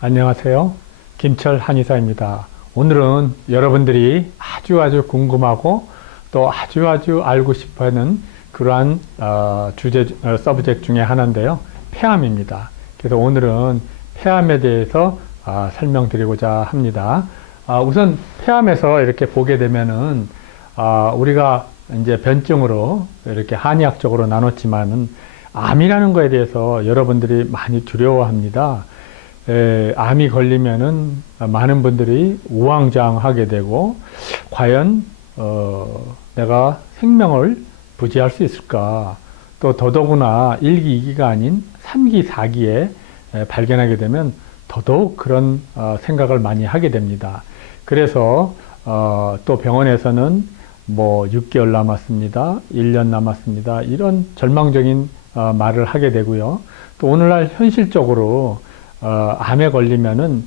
안녕하세요. 김철 한의사입니다. 오늘은 여러분들이 아주 궁금하고 또 아주 알고 싶어 하는 그러한 서브젝트 중에 하나인데요. 폐암입니다. 그래서 오늘은 폐암에 대해서 설명드리고자 합니다. 우선 폐암에서 이렇게 보게 되면은 우리가 이제 변증으로 이렇게 한의학적으로 나눴지만은 암이라는 거에 대해서 여러분들이 많이 두려워합니다. 암이 걸리면은 많은 분들이 우왕좌왕하게 되고 과연 내가 생명을 부지할 수 있을까? 또 더더구나 1기, 2기가 아닌 3기, 4기에 발견하게 되면 더더욱 그런 생각을 많이 하게 됩니다. 그래서 또 병원에서는 뭐 6개월 남았습니다. 1년 남았습니다. 이런 절망적인 말을 하게 되고요. 또 오늘날 현실적으로 암에 걸리면은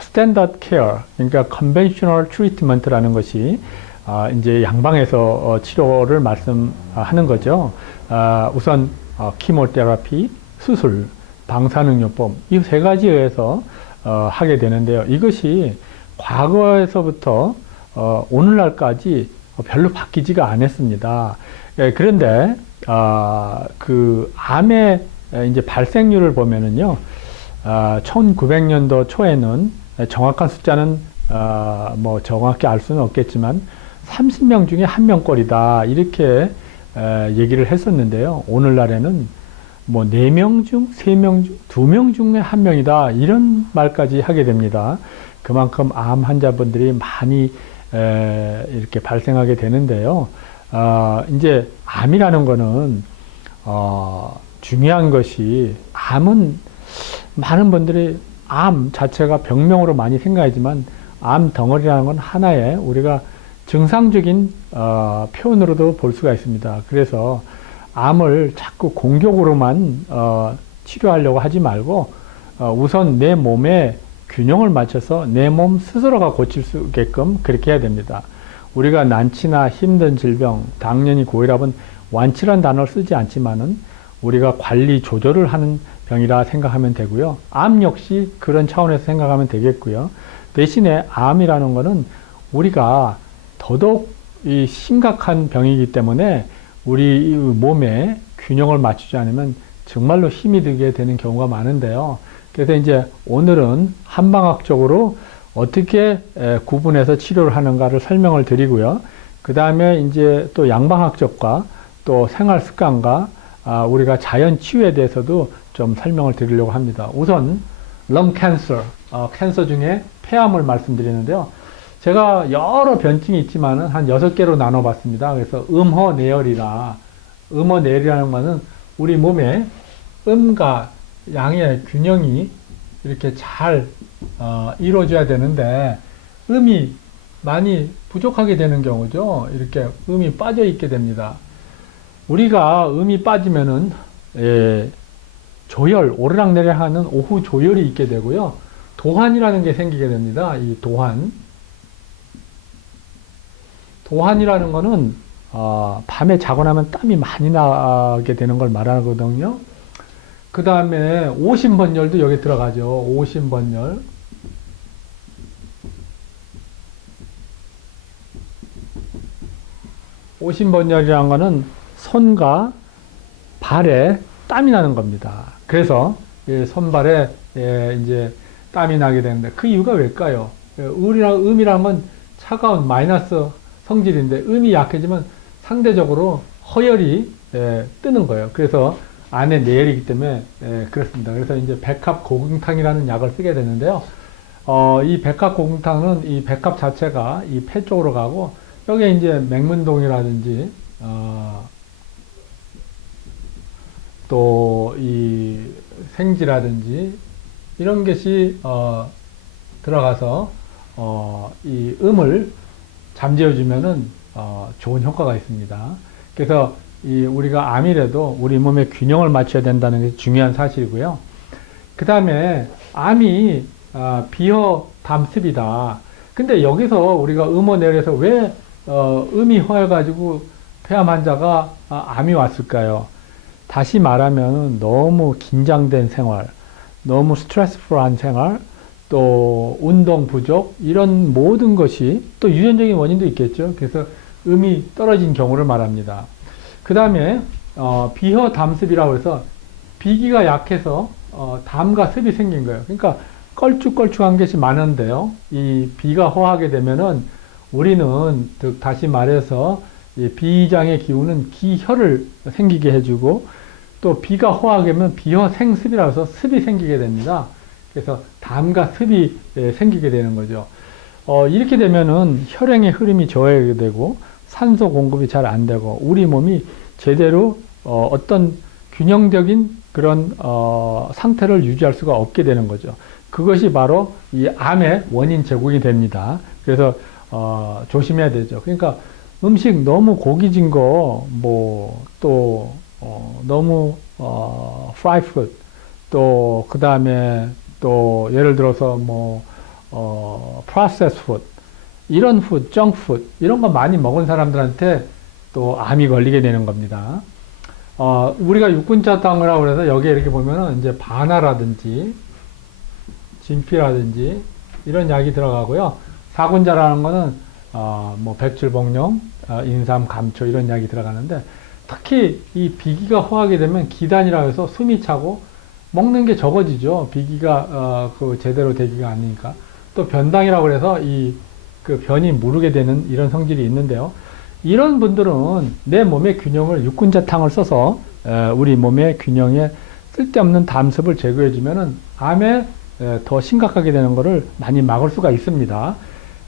스탠다드 케어, 그러니까 컨벤셔널 트리트먼트라는 것이 이제 양방에서 치료를 말씀하는 거죠. 우선 키모테라피, 수술, 방사능요법 이 세 가지에 의해서 하게 되는데요. 이것이 과거에서부터 오늘날까지 별로 바뀌지가 않았습니다. 그런데 그 암의 이제 발생률을 보면은요. 1900년도 초에는 정확한 숫자는 뭐 정확히 알 수는 없겠지만 30명 중에 1명꼴이다 이렇게 얘기를 했었는데요. 오늘날에는 뭐 4명 중 3명 중 2명 중에 1명이다 이런 말까지 하게 됩니다. 그만큼 암 환자분들이 많이 이렇게 발생하게 되는데요. 이제 암이라는 거는 중요한 것이 암은 많은 분들이 암 자체가 병명으로 많이 생각하지만 암 덩어리라는 건 하나의 우리가 증상적인 표현으로도 볼 수가 있습니다. 그래서 암을 자꾸 공격으로만 치료하려고 하지 말고 우선 내 몸에 균형을 맞춰서 내 몸 스스로가 고칠 수 있게끔 그렇게 해야 됩니다. 우리가 난치나 힘든 질병, 당연히 고혈압은 완치란 단어를 쓰지 않지만은 우리가 관리 조절을 하는 병이라 생각하면 되고요. 암 역시 그런 차원에서 생각하면 되겠고요. 대신에 암이라는 것은 우리가 더더욱 이 심각한 병이기 때문에 우리 몸에 균형을 맞추지 않으면 정말로 힘이 들게 되는 경우가 많은데요. 그래서 이제 오늘은 한방학적으로 어떻게 구분해서 치료를 하는가를 설명을 드리고요. 그 다음에 이제 또 양방학적과 또 생활 습관과 우리가 자연 치유에 대해서도 좀 설명을 드리려고 합니다. 우선 렁 캔서, 캔서 중에 폐암을 말씀드리는데요. 제가 여러 변증이 있지만은 한 6개로 나눠 봤습니다. 그래서 음허내열이라는 것은 우리 몸에 음과 양의 균형이 이렇게 잘 이루어져야 되는데 음이 많이 부족하게 되는 경우죠. 이렇게 음이 빠져 있게 됩니다. 우리가 음이 빠지면은 조열, 오르락내리락 하는 오후 조열이 있게 되고요. 도환이라는 게 생기게 됩니다. 이 도환이라는 거는 밤에 자고 나면 땀이 많이 나게 되는 걸 말하거든요. 그 다음에 오심번열도 여기 들어가죠. 오심번열. 오심번열이라는 거는 손과 발에 땀이 나는 겁니다. 그래서 손발에 이제 땀이 나게 되는데 그 이유가 왜일까요? 음이라는 건 차가운 마이너스 성질인데 음이 약해지면 상대적으로 허열이 뜨는 거예요. 그래서 안에 내열이기 때문에 그렇습니다. 그래서 이제 백합고궁탕이라는 약을 쓰게 되는데요. 이 백합고궁탕은 이 백합 자체가 이 폐 쪽으로 가고 여기에 이제 맹문동이라든지 또 이 생지라든지 이런 것이 들어가서 이 음을 잠재워 주면은 좋은 효과가 있습니다. 그래서 우리가 암이라도 우리 몸의 균형을 맞춰야 된다는 게 중요한 사실이고요. 그 다음에 암이 비허담습이다. 근데 여기서 우리가 음허내열에서 왜 음이 허해가지고 폐암 환자가 암이 왔을까요? 다시 말하면 너무 긴장된 생활, 너무 스트레스풀한 생활, 또 운동 부족, 이런 모든 것이 또 유전적인 원인도 있겠죠. 그래서 음이 떨어진 경우를 말합니다. 그 다음에 비허 담습이라고 해서 비기가 약해서 담과 습이 생긴 거예요. 그러니까 걸쭉걸쭉한 것이 많은데요. 이 비가 허하게 되면은 우리는 즉 다시 말해서 이 비장의 기운은 기혈을 생기게 해주고, 또 비가 허하게 되면 비허생습이라고 해서 습이 생기게 됩니다. 그래서 담과 습이 생기게 되는 거죠. 이렇게 되면은 혈행의 흐름이 저하게 되고 산소 공급이 잘 안 되고 우리 몸이 제대로 어떤 균형적인 그런 상태를 유지할 수가 없게 되는 거죠. 그것이 바로 이 암의 원인 제공이 됩니다. 그래서 조심해야 되죠. 그러니까 음식 너무 고기진 거, 뭐 또 너무 프라이 푸드, 또 그 다음에 또 예를 들어서 뭐 프로세스 푸드, 이런 푸드, 정크 푸드 이런 거 많이 먹은 사람들한테 또 암이 걸리게 되는 겁니다. 우리가 육군자탕이라고 해서 여기에 이렇게 보면은 이제 바나라든지 진피라든지 이런 약이 들어가고요. 사군자라는 거는 뭐 백출복용, 인삼, 감초 이런 약이 들어가는데, 특히 이 비기가 허하게 되면 기단이라고 해서 숨이 차고 먹는 게 적어지죠. 비기가 그 제대로 되기가 아니니까. 또 변당이라고 해서 그 변이 무르게 되는 이런 성질이 있는데요. 이런 분들은 내 몸의 균형을 육군자탕을 써서 우리 몸의 균형에 쓸데없는 담습을 제거해 주면은 암에 더 심각하게 되는 것을 많이 막을 수가 있습니다.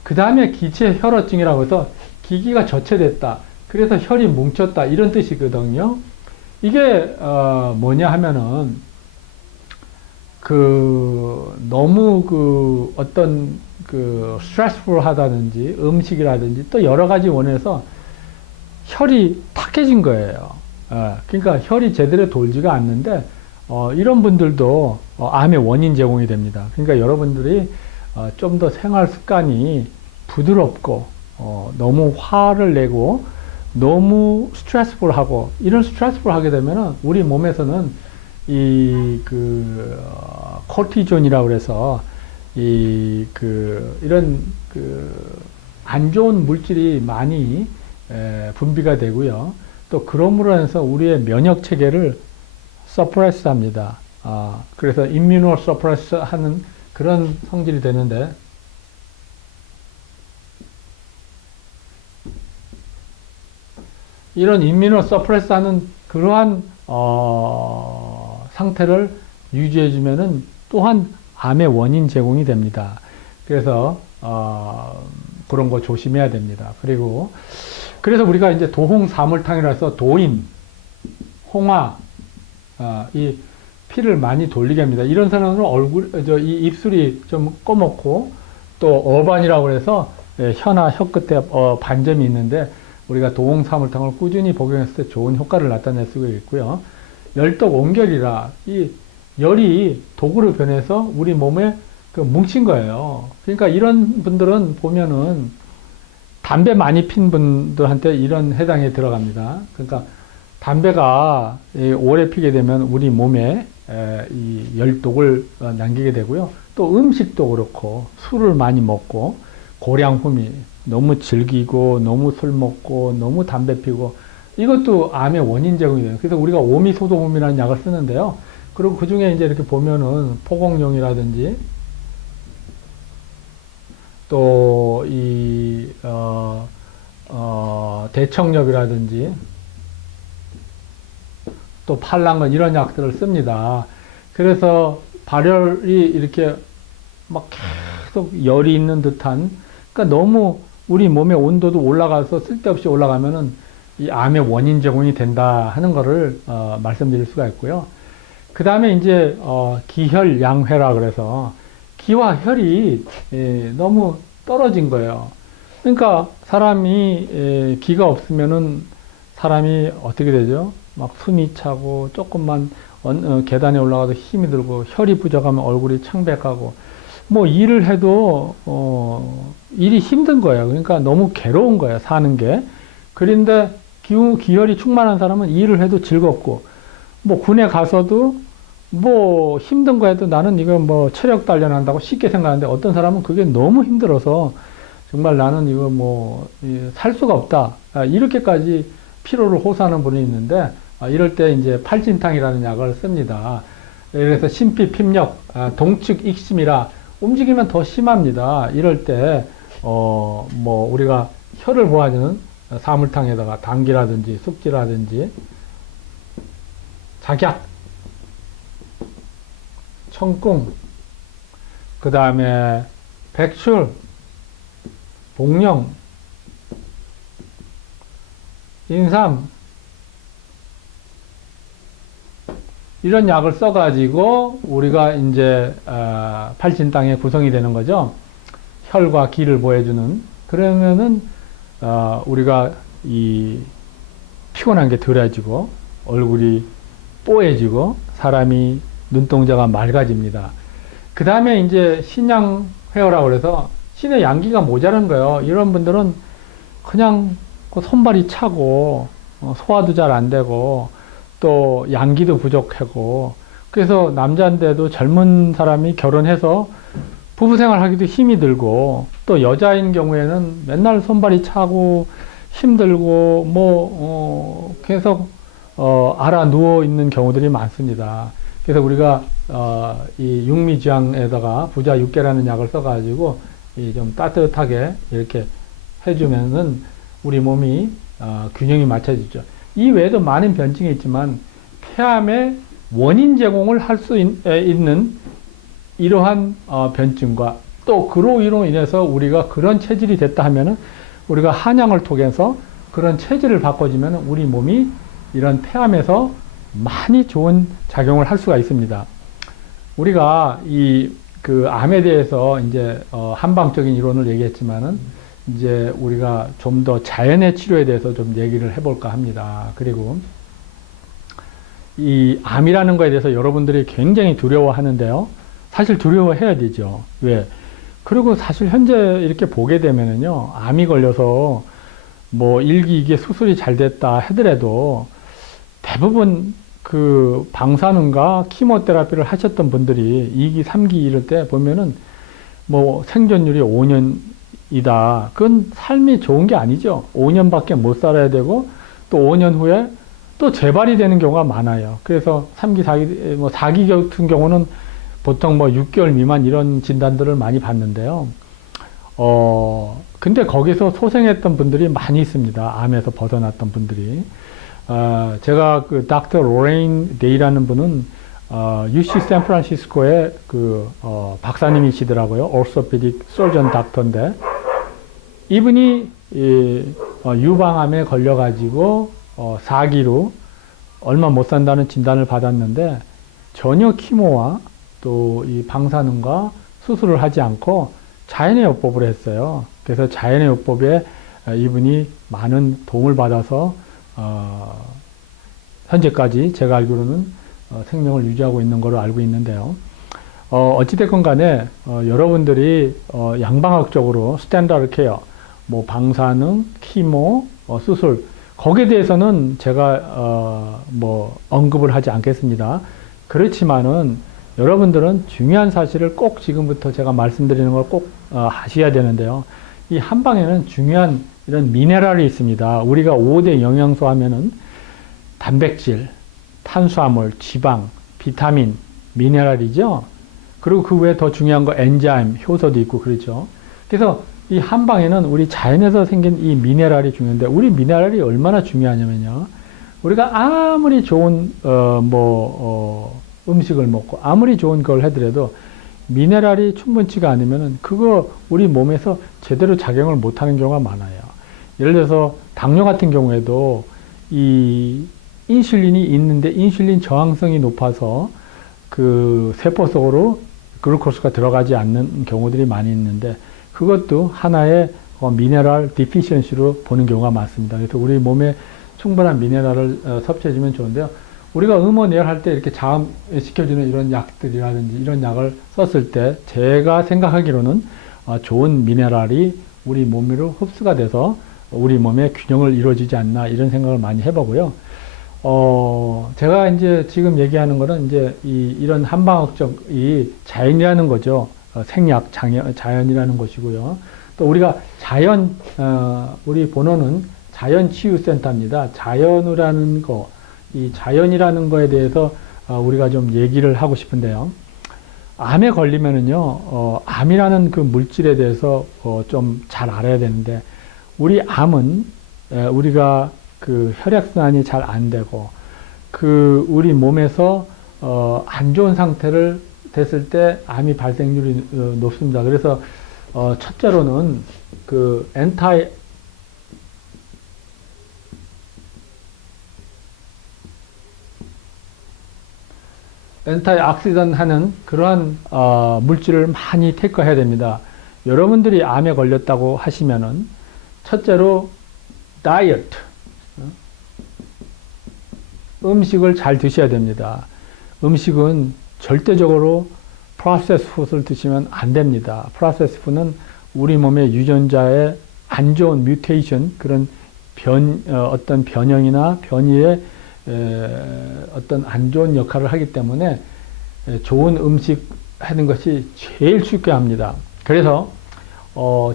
그 다음에 기체혈어증이라고 해서 기기가 저체됐다, 그래서 혈이 뭉쳤다, 이런 뜻이거든요. 이게 뭐냐 하면은 너무 어떤 스트레스풀하다든지 음식이라든지 또 여러 가지 원해서 혈이 탁해진 거예요. 그러니까 혈이 제대로 돌지가 않는데 이런 분들도 암의 원인 제공이 됩니다. 그러니까 여러분들이 좀 더 생활 습관이 부드럽고 너무 화를 내고 너무 스트레스풀하고, 이런 스트레스풀하게 되면은 우리 몸에서는 코르티존이라고 해서 이런 안 좋은 물질이 많이 분비가 되고요. 또 그럼으로 해서 우리의 면역 체계를 서프레스 합니다. 그래서 임뮤노 서프레스 하는 그런 성질이 되는데, 이런 임뮤노 서프레스 하는 그러한 상태를 유지해 주면은 또한 암의 원인 제공이 됩니다. 그래서 그런 거 조심해야 됩니다. 그래서 우리가 이제 도홍사물탕이라서 도인, 홍화, 이 피를 많이 돌리게 합니다. 이런 사람은 이 입술이 좀 꺼먹고, 또 어반이라고 해서 혀나 혀 끝에 반점이 있는데, 우리가 도홍사물탕을 꾸준히 복용했을 때 좋은 효과를 나타낼 수가 있고요. 열독 온결이라, 이 열이 독으로 변해서 우리 몸에 뭉친 거예요. 그러니까 이런 분들은 보면은 담배 많이 핀 분들한테 이런 해당에 들어갑니다. 그러니까 담배가 오래 피게 되면 우리 몸에 이 열독을 남기게 되고요. 또 음식도 그렇고, 술을 많이 먹고 고량후미, 너무 즐기고 너무 술 먹고 너무 담배 피고, 이것도 암의 원인 제공이 돼요. 그래서 우리가 오미소도홈이라는 약을 쓰는데요. 그리고 그 중에 이제 이렇게 보면은 포공용이라든지 또 대청력이라든지 또 팔랑건, 이런 약들을 씁니다. 그래서 발열이 이렇게 막 계속 열이 있는 듯한, 그러니까 너무 우리 몸의 온도도 올라가서 쓸데없이 올라가면은 이 암의 원인 제공이 된다 하는 것을 말씀드릴 수가 있고요. 그 다음에 이제 기혈양회라 그래서 기와 혈이 너무 떨어진 거예요. 그러니까 사람이 기가 없으면은 사람이 어떻게 되죠? 막 숨이 차고, 조금만 계단에 올라가도 힘이 들고, 혈이 부족하면 얼굴이 창백하고, 뭐 일을 해도 일이 힘든 거예요. 그러니까 너무 괴로운 거예요, 사는 게. 그런데 기혈이 충만한 사람은 일을 해도 즐겁고, 뭐 군에 가서도 뭐 힘든 거 해도 나는 이거 뭐 체력 단련한다고 쉽게 생각하는데 어떤 사람은 그게 너무 힘들어서 정말 나는 이거 뭐 살 수가 없다. 이렇게까지 피로를 호소하는 분이 있는데 이럴 때 이제 팔진탕이라는 약을 씁니다. 그래서 심피핍력, 동측 익심이라 움직이면 더 심합니다. 이럴 때 뭐 우리가 혀를 보호하는 사물탕에다가 당귀라든지 숙지라든지 작약, 청궁, 그 다음에 백출, 복령, 인삼 이런 약을 써가지고 우리가 이제 팔진탕에 구성이 되는 거죠. 혈과 기를 보여주는. 그러면은 우리가 이 피곤한 게 덜해지고 얼굴이 뽀해지고 사람이 눈동자가 맑아집니다. 그 다음에 이제 신양 회어라고 그래서 신의 양기가 모자란 거예요. 이런 분들은 그냥 손발이 차고 소화도 잘 안 되고 또 양기도 부족하고 그래서 남자인데도 젊은 사람이 결혼해서 부부 생활하기도 힘이 들고 또 여자인 경우에는 맨날 손발이 차고 힘들고 뭐 계속 알아 누워 있는 경우들이 많습니다. 그래서 우리가 이 육미지향에다가 부자 육개라는 약을 써가지고 좀 따뜻하게 이렇게 해주면은 우리 몸이 균형이 맞춰지죠. 이 외에도 많은 변증이 있지만 폐암의 원인 제공을 할 수 있는 이러한 변증과 또 그로 인해서 우리가 그런 체질이 됐다 하면은 우리가 한약을 통해서 그런 체질을 바꿔주면 우리 몸이 이런 폐암에서 많이 좋은 작용을 할 수가 있습니다. 우리가 그 암에 대해서 이제 한방적인 이론을 얘기했지만은 이제 우리가 좀 더 자연의 치료에 대해서 좀 얘기를 해볼까 합니다. 그리고 이 암이라는 거에 대해서 여러분들이 굉장히 두려워하는데요. 사실 두려워해야 되죠. 왜? 그리고 사실 현재 이렇게 보게 되면은요, 암이 걸려서 뭐 이게 수술이 잘 됐다 하더라도 대부분 그 방사능과 키모테라피를 하셨던 분들이 2기, 3기 이럴 때 보면은 뭐 생존율이 5년이다. 그건 삶이 좋은 게 아니죠. 5년밖에 못 살아야 되고 또 5년 후에 또 재발이 되는 경우가 많아요. 그래서 3기, 4기, 뭐 4기 같은 경우는 보통 뭐 6개월 미만 이런 진단들을 많이 받는데요. 근데 거기서 소생했던 분들이 많이 있습니다. 암에서 벗어났던 분들이. 제가 그 닥터 로레인 데이라는 분은 UC 샌프란시스코의 그 박사님이시더라고요. orthopedic surgeon 닥터인데 이분이 유방암에 걸려가지고 4기로 얼마 못 산다는 진단을 받았는데 전혀 키모와 또 이 방사능과 수술을 하지 않고 자연의 요법을 했어요. 그래서 자연의 요법에 이분이 많은 도움을 받아서 현재까지 제가 알기로는 생명을 유지하고 있는 걸로 알고 있는데요. 어찌됐건 간에 여러분들이 양방학적으로 스탠다드 케어, 뭐 방사능, 키모, 수술 거기에 대해서는 제가 뭐 언급을 하지 않겠습니다. 그렇지만은 여러분들은 중요한 사실을 꼭 지금부터 제가 말씀드리는 걸 꼭 하셔야 되는데요. 이 한방에는 중요한 이런 미네랄이 있습니다. 우리가 5대 영양소 하면은 단백질, 탄수화물, 지방, 비타민, 미네랄이죠. 그리고 그 외에 더 중요한 거 엔자임, 효소도 있고 그렇죠. 그래서 이 한방에는 우리 자연에서 생긴 이 미네랄이 중요한데 우리 미네랄이 얼마나 중요하냐면요. 우리가 아무리 좋은 음식을 먹고 아무리 좋은 걸 하더라도 미네랄이 충분치가 않으면은 그거 우리 몸에서 제대로 작용을 못하는 경우가 많아요. 예를 들어서 당뇨 같은 경우에도 이 인슐린이 있는데 인슐린 저항성이 높아서 그 세포 속으로 글루코스가 들어가지 않는 경우들이 많이 있는데 그것도 하나의 미네랄 디피션시로 보는 경우가 많습니다. 그래서 우리 몸에 충분한 미네랄을 섭취해주면 좋은데요. 우리가 음모내혈할 때 이렇게 자음시켜주는 이런 약들이라든지 이런 약을 썼을 때 제가 생각하기로는 좋은 미네랄이 우리 몸으로 흡수가 돼서 우리 몸의 균형을 이루어지지 않나 이런 생각을 많이 해보고요. 제가 이제 지금 얘기하는 거는 이제 이런 한방학적 이 자연이라는 거죠. 생약, 자연이라는 것이고요. 또 우리가 우리 본어는 자연치유센터입니다. 자연이라는 거, 이 자연이라는 거에 대해서 우리가 좀 얘기를 하고 싶은데요. 암에 걸리면은요, 암이라는 그 물질에 대해서 좀 잘 알아야 되는데, 우리 암은 우리가 그 혈액순환이 잘 안 되고, 우리 몸에서 안 좋은 상태를 됐을 때 암이 발생률이 높습니다. 그래서 첫째로는 그 엔타이옥시던 하는 그러한 물질을 많이 테이크해야 됩니다. 여러분들이 암에 걸렸다고 하시면은 첫째로 다이어트, 음식을 잘 드셔야 됩니다. 음식은 절대적으로 프로세스 푸드를 드시면 안 됩니다. 프로세스 푸드는 우리 몸의 유전자의 안 좋은 뮤테이션, 그런 어떤 변형이나 변이의 어떤 안 좋은 역할을 하기 때문에 좋은 음식 하는 것이 제일 쉽게 합니다. 그래서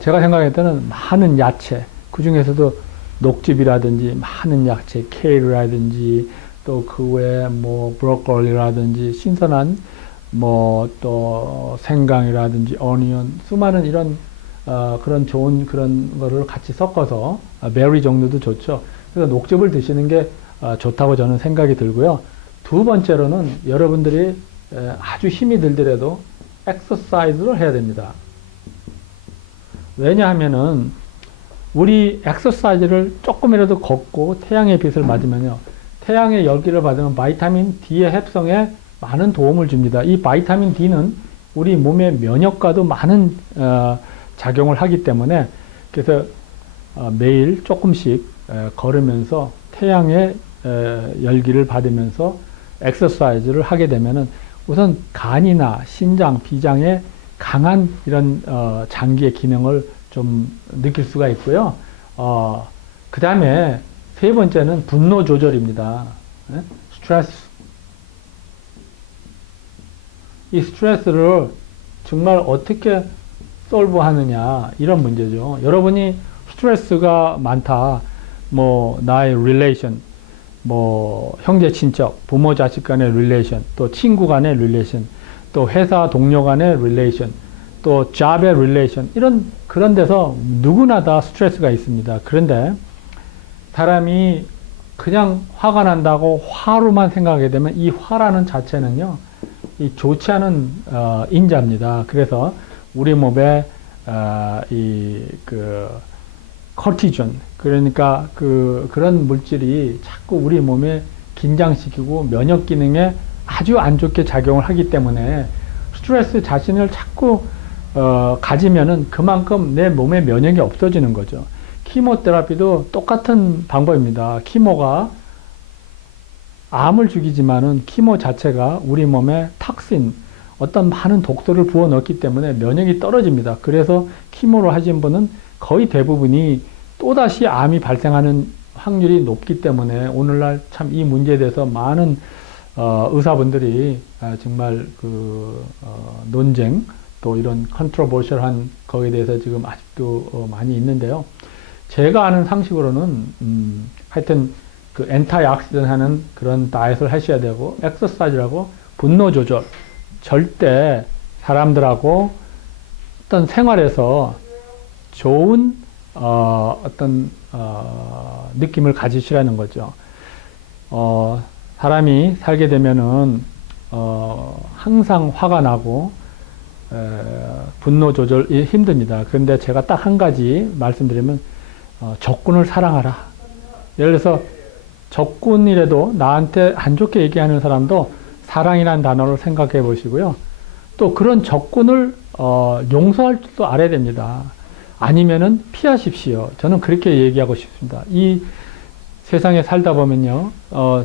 제가 생각할 때는 많은 야채, 그 중에서도 녹즙이라든지 많은 야채, 케일이라든지 또 그 외에 뭐 브로콜리라든지 신선한 뭐 또 생강이라든지 어니언, 수많은 이런 그런 좋은 그런 거를 같이 섞어서 베리 종류도 좋죠. 그래서 녹즙을 드시는 게 좋다고 저는 생각이 들고요. 두 번째로는 여러분들이 아주 힘이 들더라도 엑서사이즈를 해야 됩니다. 왜냐하면은 우리 엑서사이즈를 조금이라도 걷고 태양의 빛을 맞으면요, 태양의 열기를 받으면 바이타민 D의 합성에 많은 도움을 줍니다. 이 바이타민 D는 우리 몸의 면역과도 많은 작용을 하기 때문에, 그래서 매일 조금씩 걸으면서 태양의 열기를 받으면서 엑서사이즈를 하게 되면은 우선 간이나 신장, 비장의 강한 이런 장기의 기능을 좀 느낄 수가 있고요. 그 다음에 세 번째는 분노 조절입니다. 스트레스. 이 스트레스를 정말 어떻게 솔브하느냐, 이런 문제죠. 여러분이 스트레스가 많다, 뭐 나의 릴레이션, 뭐 형제 친척, 부모 자식 간의 릴레이션, 또 친구 간의 릴레이션, 또 회사 동료 간의 릴레이션, 또 잡의 릴레이션, 그런 데서 누구나 다 스트레스가 있습니다. 그런데 사람이 그냥 화가 난다고 화로만 생각하게 되면 이 화라는 자체는요, 이 좋지 않은 인자입니다. 그래서 우리 몸에 코르티존, 그러니까 그런 물질이 자꾸 우리 몸에 긴장시키고 면역 기능에 아주 안 좋게 작용을 하기 때문에 스트레스 자신을 자꾸 가지면은 그만큼 내 몸에 면역이 없어지는 거죠. 키모테라피도 똑같은 방법입니다. 키모가 암을 죽이지만은 키모 자체가 우리 몸에 탁신, 어떤 많은 독소를 부어 넣기 때문에 면역이 떨어집니다. 그래서 키모를 하신 분은 거의 대부분이 또다시 암이 발생하는 확률이 높기 때문에 오늘날 참 이 문제에 대해서 많은 의사분들이 정말 논쟁, 또 이런 컨트로버셜한 거기에 대해서 지금 아직도 많이 있는데요. 제가 아는 상식으로는 하여튼 그 엔타이옥시던 하는 그런 다이어트를 하셔야 되고, 엑서사이즈라고 분노 조절, 절대 사람들하고 어떤 생활에서 좋은 어떤 느낌을 가지시라는 거죠. 사람이 살게 되면은 항상 화가 나고 분노 조절이 힘듭니다. 그런데 제가 딱 한 가지 말씀드리면 적군을 사랑하라. 예를 들어서 적군이라도 나한테 안 좋게 얘기하는 사람도 사랑이라는 단어를 생각해 보시고요. 또 그런 적군을 용서할 줄도 알아야 됩니다. 아니면은 피하십시오. 저는 그렇게 얘기하고 싶습니다. 이 세상에 살다 보면요,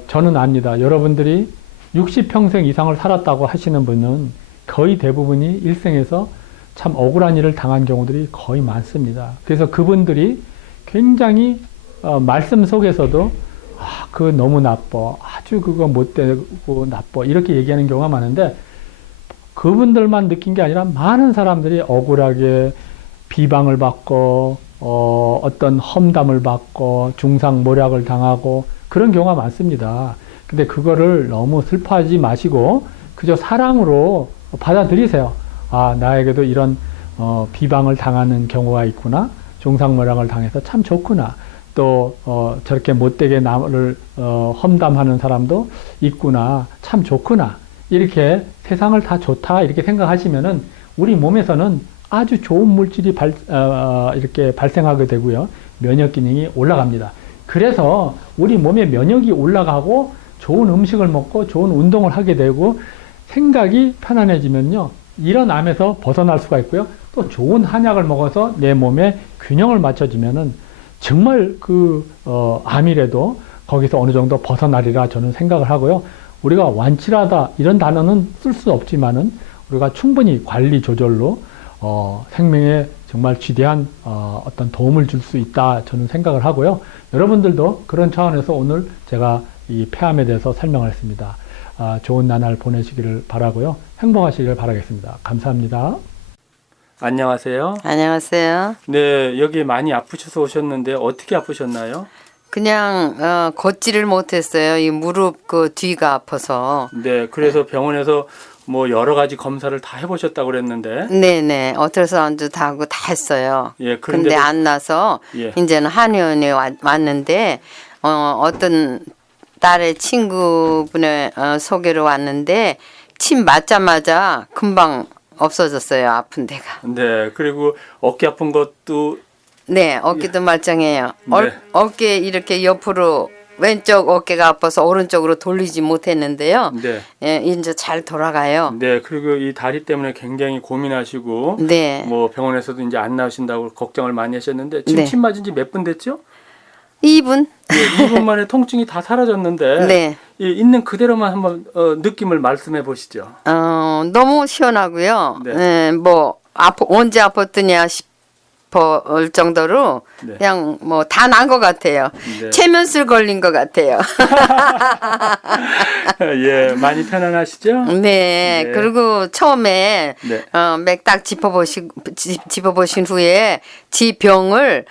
저는 압니다. 여러분들이 60평생 이상을 살았다고 하시는 분은 거의 대부분이 일생에서 참 억울한 일을 당한 경우들이 거의 많습니다. 그래서 그분들이 굉장히 말씀 속에서도 아, 그거 너무 나빠. 아주 그거 못되고 나빠. 이렇게 얘기하는 경우가 많은데 그분들만 느낀 게 아니라 많은 사람들이 억울하게 비방을 받고 어떤 험담을 받고 중상모략을 당하고 그런 경우가 많습니다. 근데 그거를 너무 슬퍼하지 마시고 그저 사랑으로 받아들이세요. 아, 나에게도 이런 비방을 당하는 경우가 있구나. 중상모략을 당해서 참 좋구나. 또 저렇게 못되게 남을 험담하는 사람도 있구나. 참 좋구나. 이렇게 세상을 다 좋다 이렇게 생각하시면은 우리 몸에서는 아주 좋은 물질이 이렇게 발생하게 되고요. 면역 기능이 올라갑니다. 그래서 우리 몸의 면역이 올라가고 좋은 음식을 먹고 좋은 운동을 하게 되고 생각이 편안해지면요. 이런 암에서 벗어날 수가 있고요. 또 좋은 한약을 먹어서 내 몸에 균형을 맞춰주면은 정말 암이라도 거기서 어느 정도 벗어나리라 저는 생각을 하고요. 우리가 완치하다 이런 단어는 쓸 수 없지만은 우리가 충분히 관리 조절로 생명에 정말 지대한 어떤 도움을 줄 수 있다 저는 생각을 하고요. 여러분들도 그런 차원에서 오늘 제가 이 폐암에 대해서 설명을 했습니다. 좋은 나날 보내시기를 바라고요. 행복하시기를 바라겠습니다. 감사합니다. 안녕하세요. 안녕하세요. 네, 여기 많이 아프셔서 오셨는데 어떻게 아프셨나요? 그냥 걷지를 못했어요. 이 무릎 그 뒤가 아파서. 네, 그래서 병원에서 뭐 여러 가지 검사를 다 해보셨다고 그랬는데. 네네. 어트라사운드 다 하고 다 했어요. 예, 근데 안 나서 예. 이제는 한의원에 왔는데 어떤 딸의 친구분의 소개로 왔는데 침 맞자마자 금방 없어졌어요. 아픈 데가. 네, 그리고 어깨 아픈 것도. 네, 어깨도 말짱해요. 네. 어깨 이렇게 옆으로 왼쪽 어깨가 아파서 오른쪽으로 돌리지 못했는데요. 네. 예, 이제 잘 돌아가요. 네, 그리고 이 다리 때문에 굉장히 고민하시고. 네. 뭐 병원에서도 이제 안 나오신다고 걱정을 많이 하셨는데 지금 네. 침 맞은 지 몇 분 됐죠? 2분? 네, 2분 만에 통증이 다 사라졌는데. 네. 있는 그대로만 한번 느낌을 말씀해 보시죠. 너무 시원하고요. 네. 예, 뭐 언제 아팠더냐 싶을 정도로 네. 그냥 뭐 다 난 것 같아요. 네. 체면술 걸린 것 같아요. 예, 많이 편안하시죠? 네. 네. 그리고 처음에 네. 맥 딱 짚어보신 후에 지 병을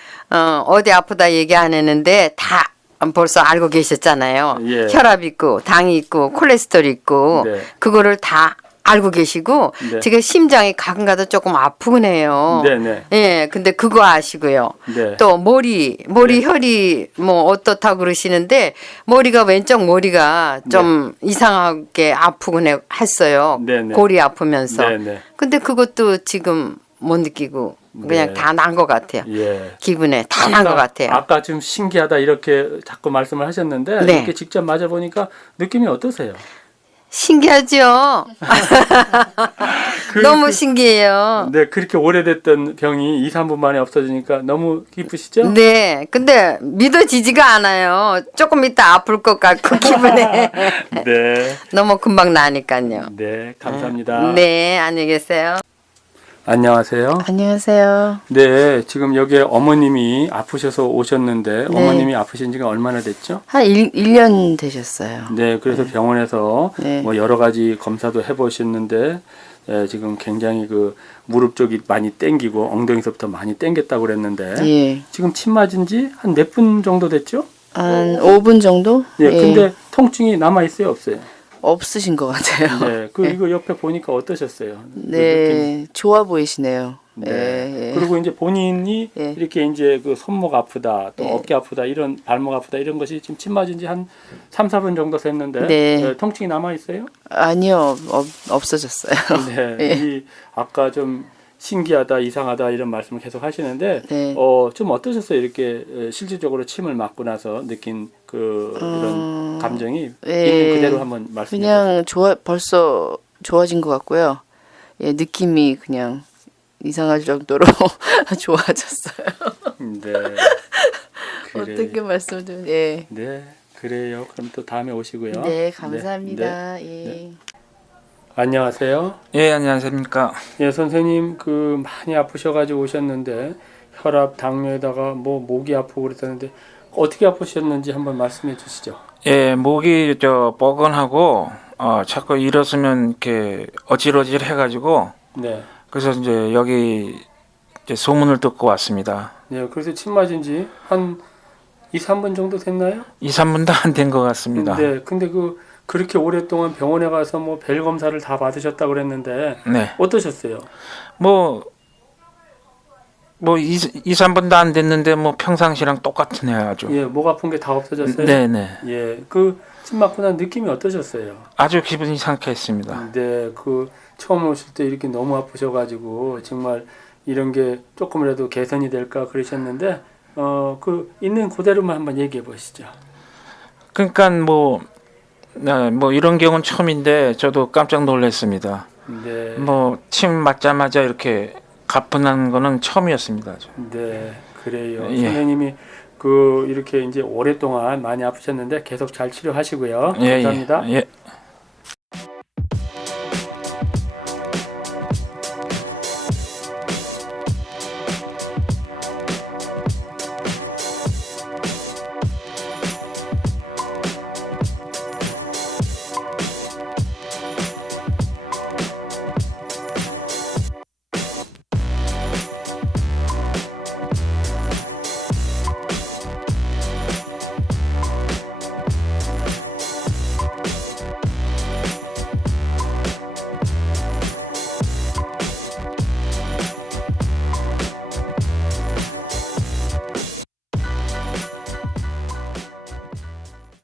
어디 아프다 얘기 안 했는데 다 벌써 알고 계셨잖아요. 예. 혈압 있고 당이 있고 콜레스테롤 있고 네. 그거를 다 알고 계시고 네. 제가 심장이 가끔가다 조금 아프긴 해요. 네네. 예, 근데 그거 아시고요. 네. 또 머리 네. 혈이 뭐 어떻다 그러시는데 머리가 왼쪽 머리가 좀 이상하게 아프긴 했어요. 네네. 골이 아프면서. 네네. 근데 그것도 지금 못 느끼고 그냥 네. 다 난 것 같아요. 예. 기분에 다 난 것 같아요. 아까 좀 신기하다 이렇게 자꾸 말씀을 하셨는데 네. 이렇게 직접 맞아 보니까 느낌이 어떠세요? 신기하죠? 너무 신기해요. 네, 그렇게 오래됐던 병이 2, 3분 만에 없어지니까 너무 기쁘시죠? 네, 근데 믿어지지가 않아요. 조금 이따 아플 것 같고 기분에. 네. 너무 금방 나니까요. 네, 감사합니다. 네, 안녕히 계세요. 안녕하세요. 안녕하세요. 네, 지금 여기에 어머님이 아프셔서 오셨는데 어머님이 아프신 지가 얼마나 됐죠? 한 1년 되셨어요. 네, 그래서 병원에서 네. 뭐 여러 가지 검사도 해보셨는데 지금 굉장히 그 무릎 쪽이 많이 땡기고 엉덩이서부터 많이 땡겼다고 그랬는데 예. 지금 침 맞은 지 한 몇 분 정도 됐죠? 한 5분 정도? 네, 예. 근데 통증이 남아 있어요, 없어요? 없으신 것 같아요. 네, 이거 옆에 보니까 어떠셨어요? 그 느낌? 네, 좋아 보이시네요. 네. 예, 예. 그리고 이제 본인이 예. 이렇게 이제 그 손목 아프다, 또 예. 어깨 아프다, 이런 발목 아프다 이런 것이 지금 침 맞은 지 한 3, 4분 정도 됐는데 네. 통증이 남아 있어요? 아니요, 없어졌어요. 네. 예. 이 아까 좀 신기하다, 이상하다 이런 말씀을 계속 하시는데 네. 좀 어떠셨어요? 이렇게 실질적으로 침을 맞고 나서 느낀 이런 감정이 예. 있는 그대로 한번 말씀해 그냥 벌써 좋아진 것 같고요. 예, 느낌이 그냥 이상할 정도로 좋아졌어요. 네. 어떻게 말씀드리면, 예. 네, 그래요. 그럼 또 다음에 오시고요. 네, 감사합니다. 네. 예. 네. 안녕하세요. 예, 안녕하십니까. 예, 선생님 많이 아프셔가지고 오셨는데 혈압, 당뇨에다가 뭐 목이 아프고 그랬다는데 어떻게 아프셨는지 한번 말씀해 주시죠. 예, 목이 뻐근하고 자꾸 일어서면 이렇게 어질어질 해가지고 네. 그래서 이제 여기 이제 소문을 듣고 왔습니다. 네. 그래서 침 맞은 지 한 2, 3분 정도 됐나요? 2, 3분도 안 된 것 같습니다. 네. 근데 그렇게 오랫동안 병원에 가서 뭐 별 검사를 다 받으셨다고 그랬는데 네. 어떠셨어요? 뭐 2, 3분도 안 됐는데 뭐 평상시랑 똑같으네요, 아주. 예, 목 아픈 게 다 없어졌어요? 네, 네. 예. 침 맞고 난 느낌이 어떠셨어요? 아주 기분이 상쾌했습니다. 네. 처음 오실 때 이렇게 너무 아프셔가지고 정말 이런 게 조금이라도 개선이 될까 그러셨는데 있는 그대로만 한번 얘기해 보시죠. 그러니까 뭐 이런 경우는 처음인데 저도 깜짝 놀랐습니다. 네. 침 맞자마자 이렇게 가뿐한 거는 처음이었습니다. 네, 그래요. 예. 선생님이 이렇게 이제 오랫동안 많이 아프셨는데 계속 잘 치료하시고요. 예, 감사합니다. 예.